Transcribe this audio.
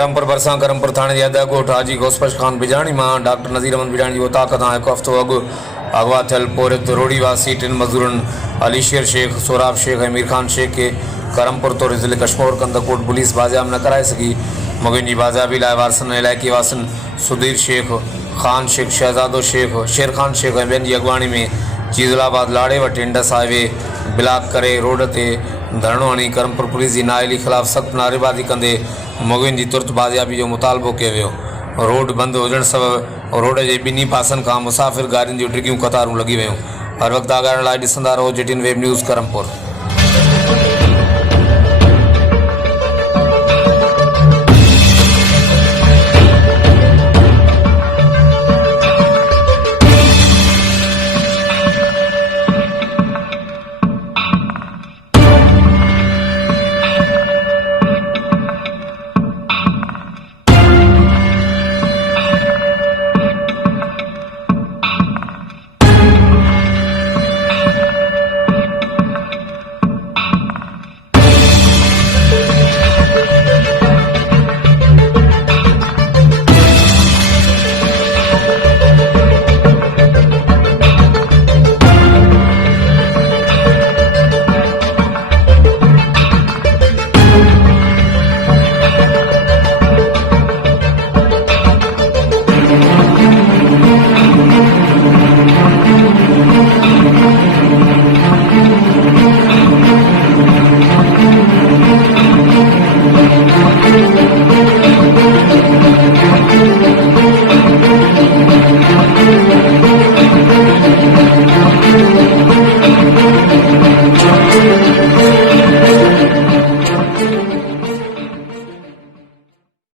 करमपुर बरसा करमपुर थाने जे अदा ॻोठ हाजी घोसपश खान बिजाणी में डॉक्टर नज़ीर अहमद बिजाणी की ताक़त हिकु हफ़्तो अॻु अगवा थियल पोरित रोड़ी वासी टिन मज़दूरनि अलीशेर शेख, सोराब शेख और मीर खान शेख के करमपुर तौर ज़िले कश्मीर कंदकोट पुलिस बाज़ियाब न कराए सघी। मुगिन जी बाज़ियाबी लाइ वारसन इलाइक़ी वासिन सुधीर शेख, खान शेख, शहजादो शेख, शेर खान शेख और ॿियनि जी अॻुवाणी में चीज़लाबाद लाड़े वटि इंडस हाईवे ब्लॉक करे रोड ते धरणो हणी करमपुर पुलिस की नाअहली खिलाफ़ सख़्त नारेबाज़ी कंदे मुगिन की तुर्त बाज़ियाबी जो मुतालबो किया वियो। रोड बंद हुजण सबबि रोड के ॿिन्ही पासनि खां मुसाफ़िर गाड़ियुनि जूं डिघियूं कतारूं लॻी वयूं। हर वक़्तु आगाहण लाइ ॾिसंदा रहो JTN वेब न्यूज़ करमपुर।